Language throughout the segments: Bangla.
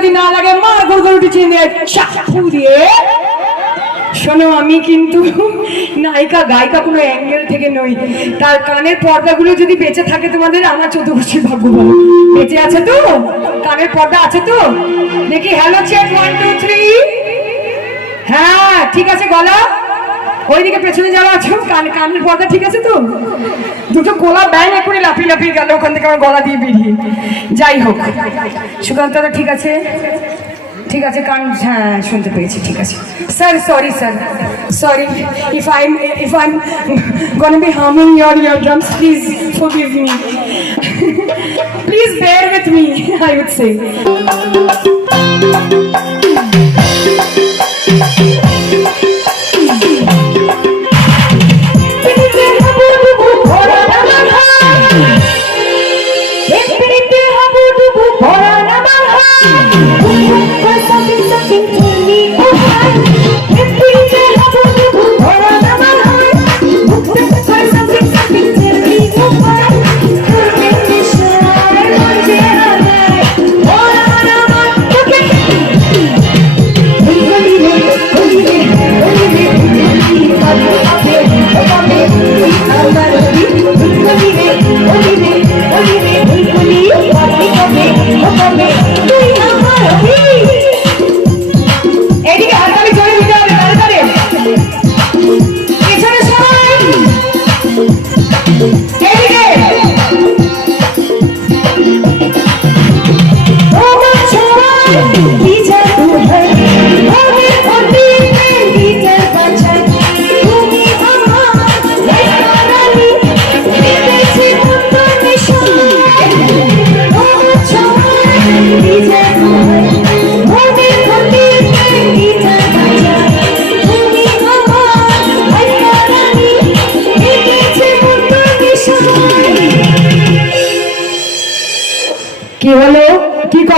যদি না লাগে মার গোল গোল উঠে চিনে চাকু দিয়ে। শোনো, আমি কিন্তু নায়িকা, গায়িকা কোনো অ্যাঙ্গেল থেকে নই। তার কানের পর্দাগুলো যদি বেঁচে থাকে তোমাদের, আমার চতুর্থীর ভাগ্য বেঁচে আছে তো? কানের পর্দা আছে তো? দেখি hello check one two three হ্যাঁ ঠিক আছে গলা ওইদিকে পেছনে যারা আছো, কান কানের পর্দা ঠিক আছে তো? দুটো গোলা ব্যাং করে লাফিয়ে লাফিয়ে গেল, ওখান থেকে আমার গলা দিয়ে বেরিয়ে। যাই হোক, সুকান্ত দাদা ঠিক আছে? ঠিক আছে, কান হ্যাঁ শুনতে পেয়েছি, ঠিক আছে। Sir sorry sir. Sorry if I if I gonna be harming your eardrums please forgive me please bear with me I would say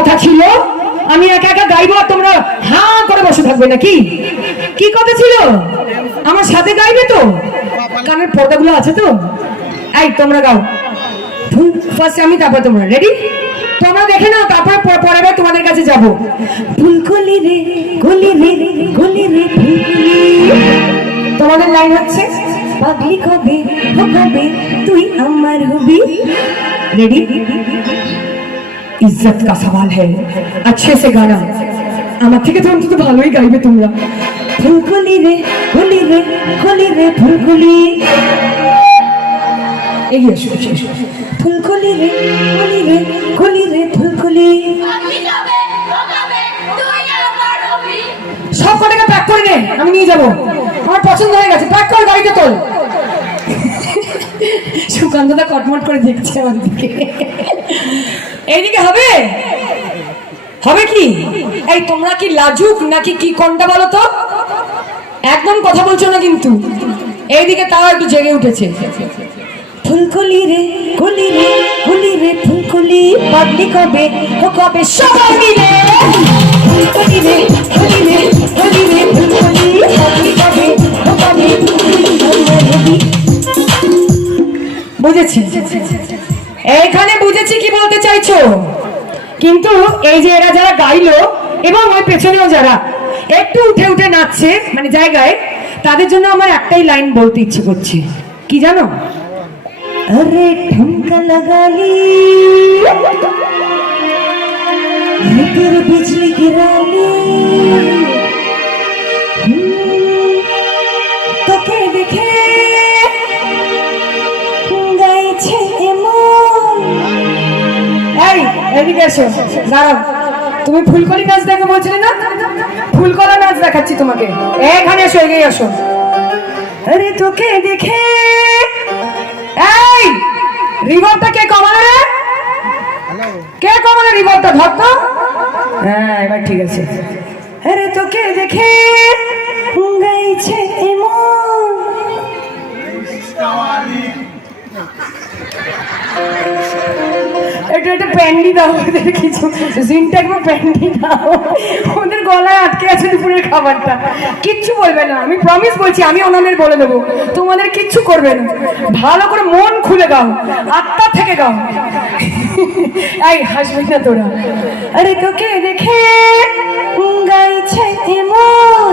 কথা ছিল? আমি একা একা গাইবো আর তোমরা হাঁ করে বসে থাকবে নাকি? কি কথা ছিল? আমার সাথে গাইবে তো? কানের পর্দাগুলো আছে তো? এই, তোমরা গাও। ফার্স্ট আমি, তারপর তোমরা। রেডি তোমরা দেখে নাও, তারপর প- পরের বার তোমাদের কাছে যাব। ফুলকলি রে গলি রে গলি রে তোমাদের লাইন হচ্ছে, পাগলি কবে, ও কবে, তুই আমার হবি? রেডি ইজ্জত কা সওয়াল है अच्छे से गाना আমার থেকে তো অন্তত ভালোই গাইবে তোমরা ফুলকলি রে গলি রে গলি রে ফুলকলি এগিয়ে এসো এসো, এসো। ফুলকলি রে গলি রে গলি রে ফুলকলি আমি যাবে ওখানে তুই আমার হবি সব কটাকে প্যাক করে নে আমি নিয়ে যাব আমার পছন্দ হয়ে গেছে প্যাক কর গাড়িতে তোল সুকান্তদা কটমট করে দেখছে আমার দিকে এইদিকে হবে হবে কি এই তোমরা কি লাজুক নাকি কি কোনটা বলো তো একদম কথা বলছো না কিন্তু এইদিকে তাও একটু জেগে উঠেছে ফুলকলি রে কলি রে কলি রে ফুলকলি পাগলি কবে ও কবে সবাই মিলে ফুলকলি রে কলি রে কলি রে ফুলকলি পাগলি কবে ও কবে বুঝেছি এখানে বুঝেছি কি বলতে চাইছো। কিন্তু এই যে এরা যারা গাইলো এবং ওই পেছনেও যারা একটু উঠে উঠে নাচছে মানে জায়গায়, তাদের জন্য আমার একটাই লাইন বলতে ইচ্ছে করছি। কি জানো? আরে ঠুমকা লাগালি বিজলি গিরা এসো দাঁড়াও। তুমি ফুলকলি নাচ দেখো বলছিলে না? ফুলকলা নাচ দেখাচ্ছি তোমাকে। এখানে এসো, এগিয়ে এসো। আরে তোকে দেখে। এই রিভারটা কে কমালে রে? কে কমালে রিভারটা ধর তো। হ্যাঁ এবার ঠিক আছে। আরে তোকে দেখে গাইছে এমন একটু একটা প্যান্ডি দাও, ওদের কিছু। জিনটা একবার প্যান্ডি দাও। ওদের গলায় আটকে আছে দুপুরের খাবারটা। কিচ্ছু বলবে না। আমি প্রমিস বলছি, আমি ওনাদের বলে দেবো। তোমাদের কিচ্ছু করবে না। ভালো করে মন খুলে গাও আত্মা থেকে গাও এই, হাসবি না তোরা। আরে তোকে দেখে গাইছে এমন।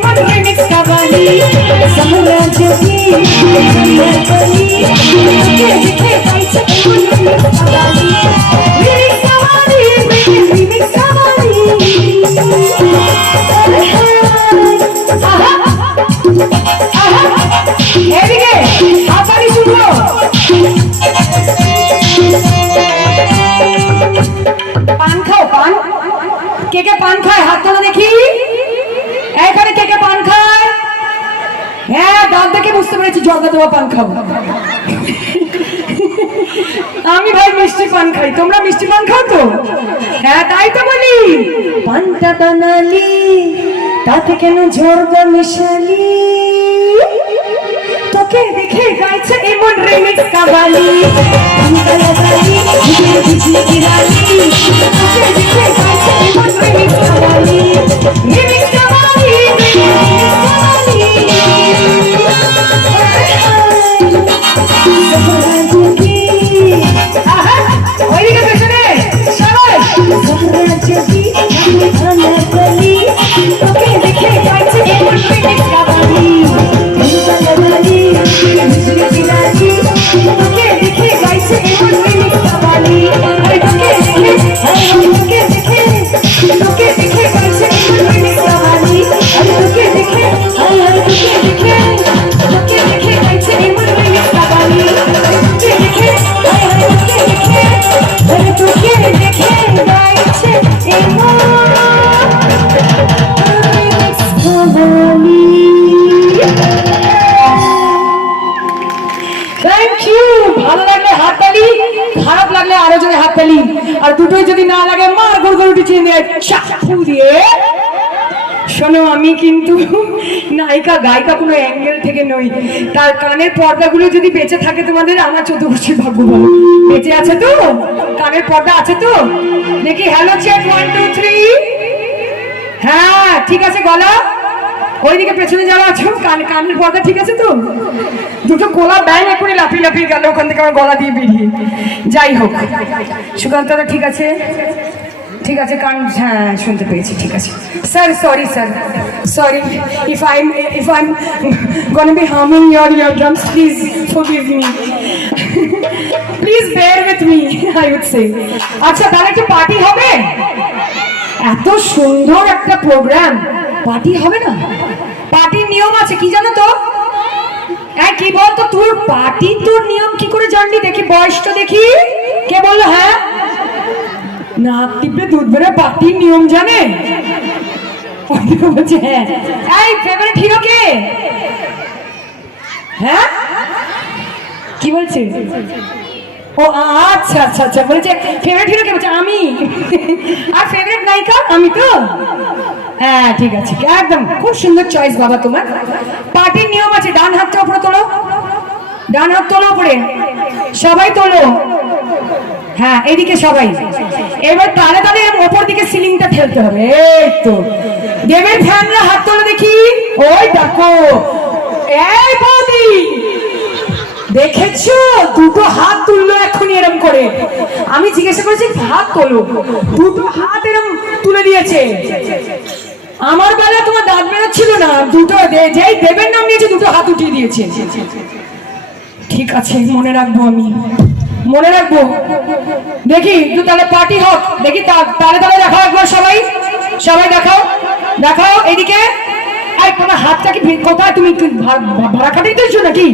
পান খাও, পান। কে কে পান খায়? হাত তোলা দেখি। এখানে কে কে পান খায়? হ্যাঁ দাঁত দেখে বুঝতে পেরেছি, জর্দা দেওয়া পান খাব। আমি ভাই মিষ্টি পান খাই, তোমরা মিষ্টি পান খাও তো? হ্যাঁ তাই তো বলি। পানটা বানালি, তাতে কেন জর্দা মিশালি? তোকে দেখে গাইছে এমন রিমিক্স কাবালি। তোকে দেখে আমি কিন্তু নায়িকা, গায়িকা কোনো অ্যাঙ্গেল থেকে নই। তার কানের পর্দাগুলো যদি বেঁচে থাকে তোমাদের, আমার চতুর্থী ভাগ্য ভালো। বেঁচে আছে তো? কানের পর্দা আছে তো? দেখি hello check one two three হ্যাঁ ঠিক আছে গলা ওইদিকে পেছনে যারা আছো, কান, কানের পর্দা ঠিক আছে তো? দুটো গোলা ব্যাং করে লাফিয়ে লাফিয়ে গেল, ওখান থেকে আমার গলা দিয়ে বেরিয়ে। যাই হোক, সুকান্ত ঠিক আছে? ঠিক আছে, কান হ্যাঁ শুনতে পেয়েছি, ঠিক আছে। Sir sorry sir. If I if I gonna be harming your eardrums please forgive me please bear with me I would say আচ্ছা তাহলে একটু পার্টি হবে? এত সুন্দর একটা প্রোগ্রাম পার্টি হবে না? পার্টির নিয়ম আছে, কি জানো তো? হ্যাঁ কি বলতো তোর? পার্টি তোর নিয়ম কি করে জানলি? দেখি, বয়সটা দেখি। কে বলল হ্যাঁ? নাক টিপে দুধ বেড়ে পার্টির নিয়ম জানে? ওইদিকে বলছে হ্যাঁ এই, ফেভারিট হিরো কে? হ্যাঁ? কি বলছে ও আচ্ছা আচ্ছা আচ্ছা বলেছে ফেভারিট হিরো কে বলছে? আমি? আর ফেভারিট নায়িকা? আমি তো? হ্যাঁ ঠিক আছে একদম, খুব সুন্দর চয়েস বাবা তোমার। পার্টির নিয়ম আছে, ডান হাতটা উপরে তোলো। ডান হাত তোলো উপরে। সবাই তোলো। হ্যাঁ এদিকে সবাই। এবার তালে এর ওপর দিকে সিলিংটা ঠেলতে হবে, এই তো। দেবের ফ্যানরা হাত তোলো দেখি, ওই দেখো, এই বৌদি, দেখেছ? দুটো হাত তুললো এখনই এরম করে। আমি জিজ্ঞাসা করেছি, হাত তোলো। দুটো হাত এরম তুলে দিয়েছে। আমার বেলা তোমার দাঁত বেরোচ্ছিল না, দুটো যেই দেবের নাম নিয়েছে, দুটো হাত উঠিয়ে দিয়েছে। ঠিক আছে, মনে রাখব আমি। মনে রাখব। দেখি তুই তাহলে পার্টি হোক। দেখি তাহলে তাহলে দেখাও একবার সবাই। সবাই দেখাও। দেখাও এদিকে এই তোমার হাতটা কি কোথায়? তুমি ভাড়া খাটিয়ে দিয়েছ নাকি?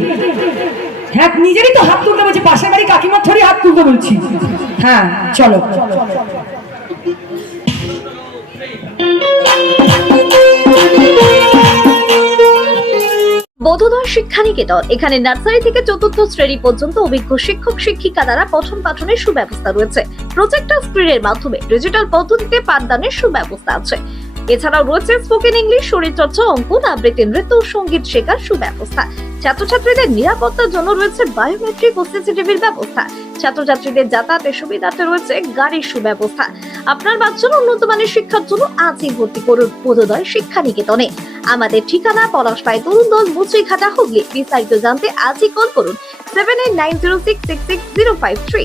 হ্যাঁ নিজেরই তো হাত তুলতে বলছি। পাশের বাড়ি কাকিমার থরি হাত তুলতে বলছি। হ্যাঁ চলো। বোধোদয় শিক্ষা নিকেতন এখানে নার্সারি থেকে চতুর্থ শ্রেণি পর্যন্ত অভিজ্ঞ শিক্ষক, শিক্ষিকা দ্বারা পঠন পাঠনের সুব্যবস্থা রয়েছে। প্রজেক্টর স্ক্রিনের মাধ্যমে ডিজিটাল পদ্ধতিতে পাঠদানের সুব্যবস্থা আছে। এছাড়াও রয়েছে স্পোকেন ইংলিশ শরীরচর্চা অঙ্কন আবৃত্তি নৃত্য ও সংগীত শেখার সুব্যবস্থা। ছাত্রছাত্রীদের নিরাপত্তার জন্য রয়েছে বায়োমেট্রিক ও সিসিটিভির ব্যবস্থা। ছাত্রছাত্রীদের যাতায়াতের সুবিধার্থে রয়েছে গাড়ির সুব্যবস্থা। আপনার বাচ্চার উন্নত মানের শিক্ষার জন্য আজই ভর্তি করুন বোধোদয় শিক্ষা নিকেতনে আমাদের ঠিকানা পলাশ পাই তরুণ দল, মুচড়িঘাটা হুগলি। বিস্তারিত জানতে আজই কল করুন seven eight nine zero six six six zero five three